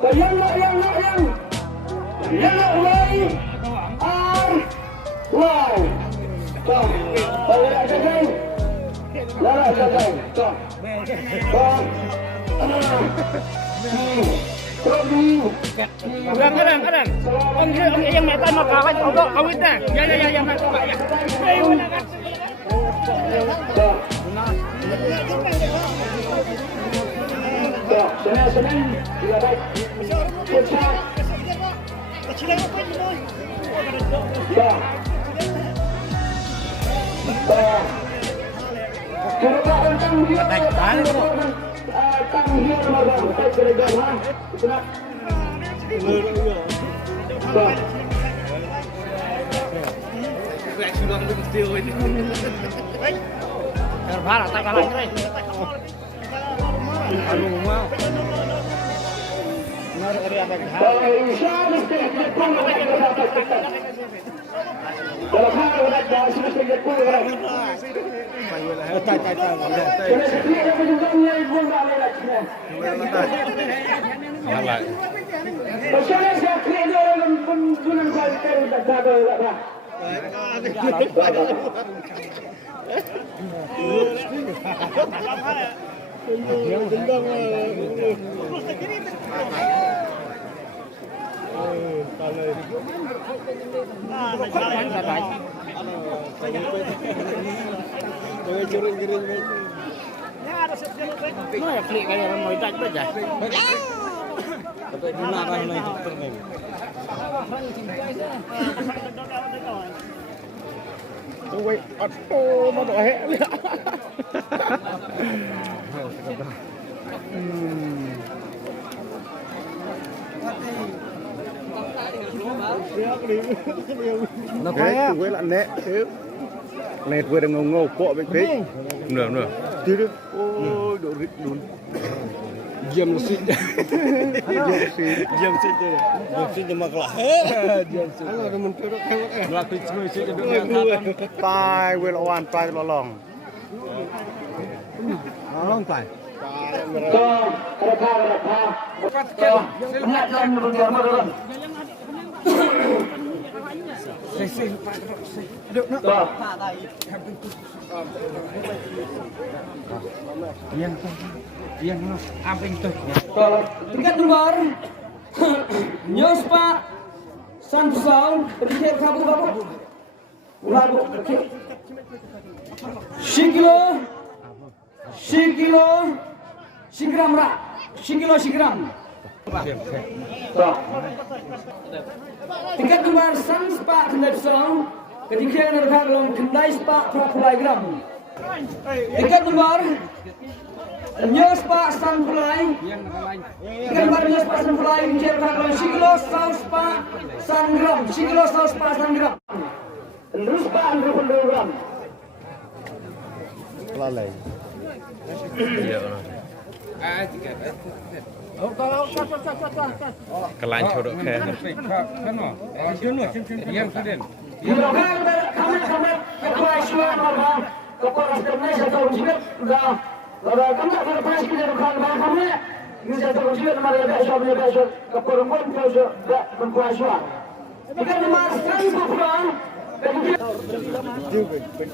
yang mulai wow toh lara jagai toh Kadang-kadang ông em mẹ tay mà cả ông có không biết nè dạ mà các bạn senang tidak baik cepat nó là klik kayak orang mau tanya aja Tapi guna apa ini? Wait, aduh, mau doa hek. Nó khỏe, quên lại nè. Nè vừa đang ngô cọ bên phía. Nửa. Chứ đi. Ôi, độ rít luôn. Diam sih. Diam sih cuma kelah. Diam sih. Halo teman turut kan. Melakukan semua sih duduk. Tai, we lawan tai lolong. Lolong tai. Yang amping tuh. Tingkat nomor News Pak Samsung berikir kabut bapak. Lalu Sigram rak. Sigram. Tingkat nomor Sans Pak Samsung ketika nerka belum kendai Pak Prapulai gram. Tingkat nomor News Pak Sanfulai. Tingkat nomor News Pak Sanfulai mencetak Sikilo Saus Pak Sangram. Terus Pak Andrew Pendogram. Lalai. Kelanjut ke.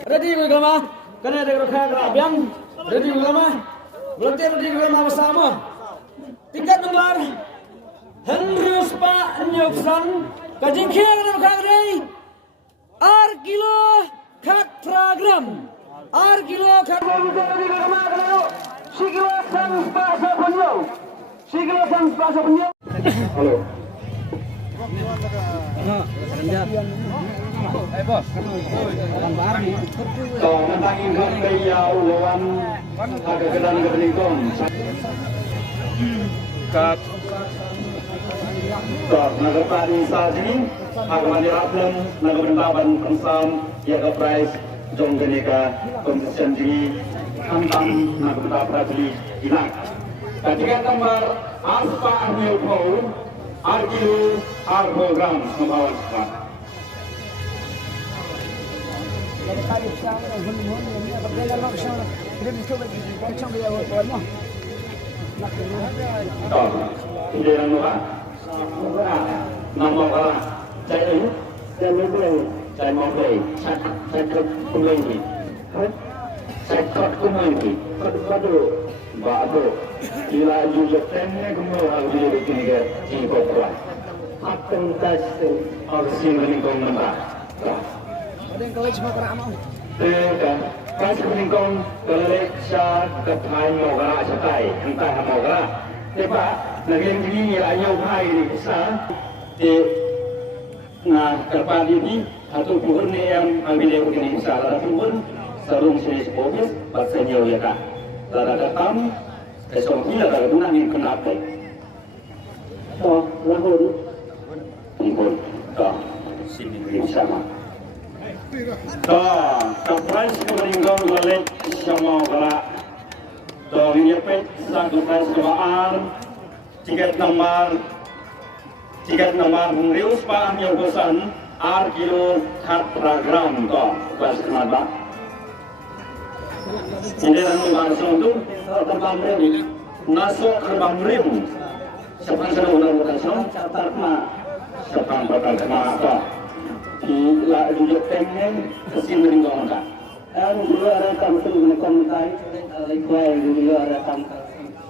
Ready bersama? Karena ada rekan Rabian. Ready bersama? Berarti ready bersama bersama. Tingkat nomor Hendrius Pak Nyoksan. Kajingkir dan kagri. Arkilo kat program. Arkilo kat Sikilo Sans Pak Sapunyo. Halo. Menangi gaya ulawan agak gedang kepeningkong. Kat Nagartani Saji Agmani Raplam Nagartaban Kamsam Yaga Prize Jong Geneka Kompetisi Tinggi Hantam Nagarta Prajli Inak. Kajian nomor Aspa Armil Paul Arkilu Arbogram Membawan Sepak. dia nama apa chạy ấy chạy mới chạy mong về chạy cực không lên gì chạy cực không lên gì có đồ và đồ chỉ là dù dập tên không có hàng gì được cái chỉ có quả hạt từng tay ở xin mình công mình cả cái mình công cái lệ cha cái hai màu gà cha tay thằng tay màu gà thế bà là cái gì là nhiều hai thì sao thì nah kepada ini atau puhun ni yang ambil yang begini salah puhun sarung jenis obis bahasa nyawa ya kak lara datang kesong kila lara guna ni kenapa toh lahun puhun toh sini sama toh kapras meninggal balik sama gerak toh nyepet satu pres kebaan tiket nomor Rius Pak Amir Bosan R kilo kat program to pas kenapa ini dalam bahasa itu tempat ini nasok kerbang rim sepan sana ulang catat ma sepan bakal kenapa la juga pengen kesin meninggong kan dan juga ada tamu dengan komentar lekuai juga ada tamu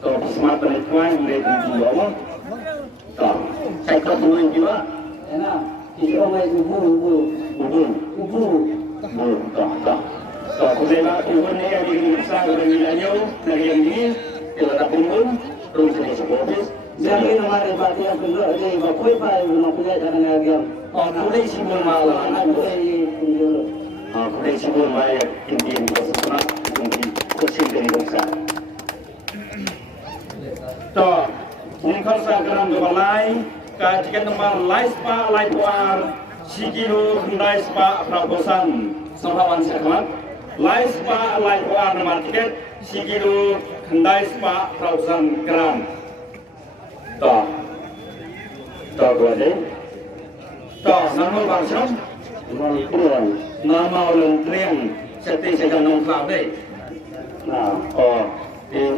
to smart lekuai mereka juga saya kau tungguin juga, enak. Itu orang ubu. Toh, kemudian ubu ni yang dirisau dengan nilainya, yang ini kita tak pun terus ini sebobis. Jadi nama repati yang kedua jadi bakui pai rumah punya jangan lagi. Oh, boleh simbol malah, boleh simbol. Boleh simbol malah tinggi bersama tinggi kecil dari bangsa. Toh. Mungkin sekarang kebalai, kajian nomor laispa laipuar, sikilo laispa prabosan, sahawan sekemat, laispa laipuar nomor tiket, sikilo laispa prabosan gram. Toh boleh. Toh nama bangsa, nama lentring, seti sedang nongklap deh. Nah, di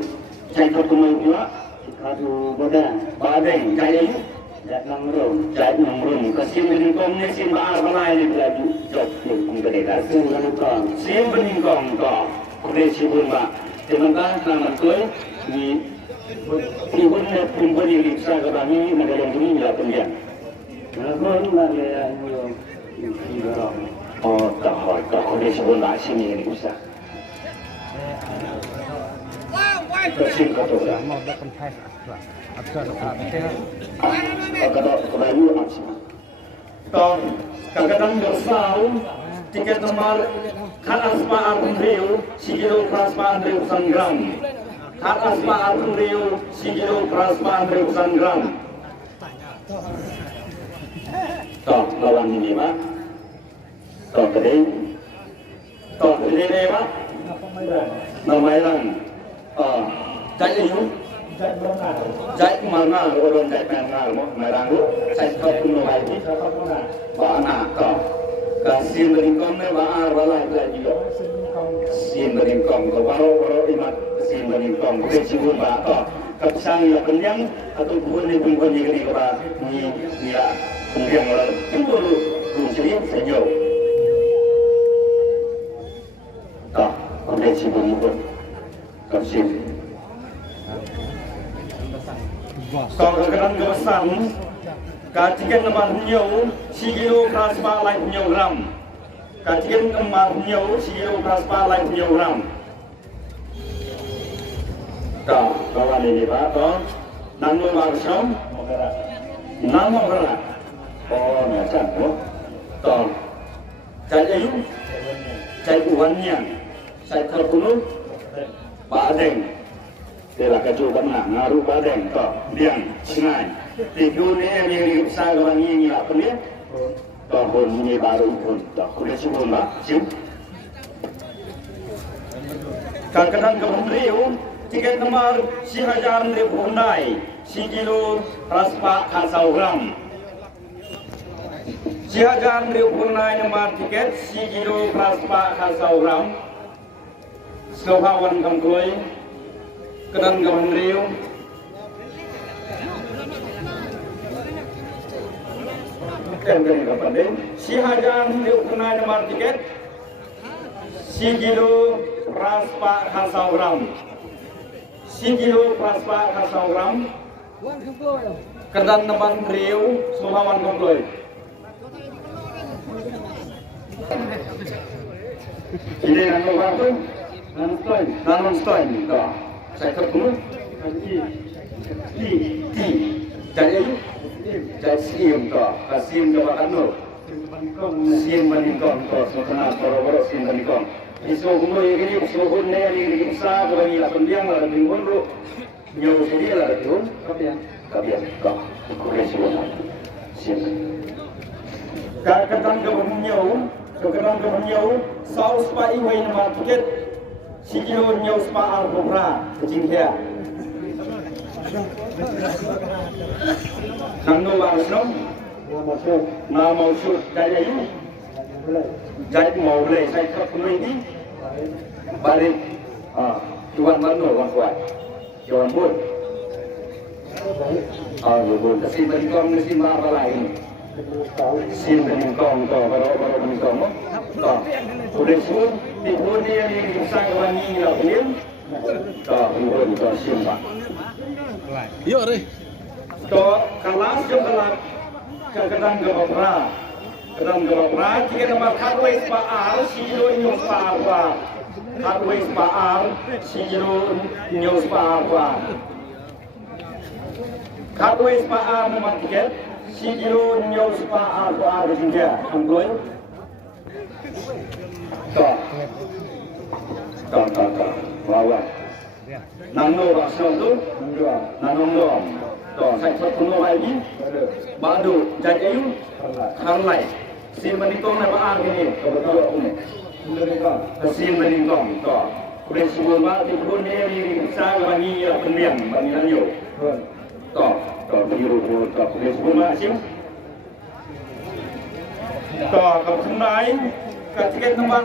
cekap kumai pula. Aduh, badeng, jat nangrum, kesim beningkong ni sim baar balai ni beraju jok ni kumkedeka. Sim beningkong to, kudesi bunba. Sementara nama koi ni pun ni riksa kami negara ini lah pendiam. Nakon nak oh, tak kudesi bunba sini ni usah. Kesim kata dah. Toh, kadang bersau tiket nomor kat aspa Arunriu, sikilo praspa Andriu Sanggram. Kat aspa Arunriu, sikilo praspa Andriu Sanggram. Toh, lawan ini pak. Toh, kedai. Toh, kedai pak. Namairan. Chạy yếu chạy mà orang chạy pengal mo meranggu chạy kau punya lagi ba anak kau kasih beringkong ni ba balai lagi yo sin beringkong kau baru imat sin beringkong kau cibun ba kau kapsang ya kenyang atau bukan ni bukan ni kau ni ya kenyang orang cibun lu sini senyum kau kau cibun pun kapsing. Kau kadang kesan, kajian nomor nyau, sikilo praspa lain nyau ram. Kajian nomor nyau, sikilo praspa lain nyau ram. Kau kawan ini pak, kau nama barsam, nama berat. Oh macam tu. Kau cai ayu, cai uannya, cai terbunuh, badeng. Dia lah kacau benar, ngaruh badeng kau, diam, sengai. Tidur ni yang saya orang ini apa ni? Tahun ini baru pun, tak kuliah sebelum lah, siap. Kadang-kadang kementerian, tiket nomor 1,000 Hyundai, 1 kilo raspa kasau gram. 1,000 Hyundai nomor tiket 1 kilo raspa kasau gram. Selohawan kangkoi. Kedan kementerian Kembali ke penting. Si Hajan diukurkan nomor tiket. Si kilo praspa kasagram. Si kilo praspa kasagram. Kedan teman riu sulawan komploy. Ini nang waktu nanon stoin. Dah. Saya ketemu. Jadi sim to, sim ke bakano. Sim bandingkong to, sebenarnya boro-boro sim bandingkong. Isu kumpul ini, isu kumpul ini besar, bagi lah pendiang lah, bingung lu. Nyawa sendiri lah, bingung. Kabian, kau, kurang sim. Kadang ke menyau, saus pa iway na market. Si kilo nyau spa al-kubra, kecing dia. Nando Basnom, nama maksud kaya ini, jadi mau beli saya ketemu ini, balik, Tuan Mano, Tuan Kuat, Tuan Bun, Bun, kasi berikong nasi apa lain, sim berikong, baru berikong, udah pun, timun dia yang sang wangi lakuin, Bun, sim pak. Yuk deh. To kelas ke kelas ke kedang geropra jika nama karwes baal silo nyos baal karwes baal silo nyos baal karwes baal nomor tiket silo nyos baal juga angloy to lawan nano rasio tu nanong saya ketemu lagi, badu jadi harlai, sim meningkong nama ar ini, sim meningkong, presiden mak di pun ni saya bagi pendiam bagi lanjut, biru presiden mak sim, kemudian ketika nomor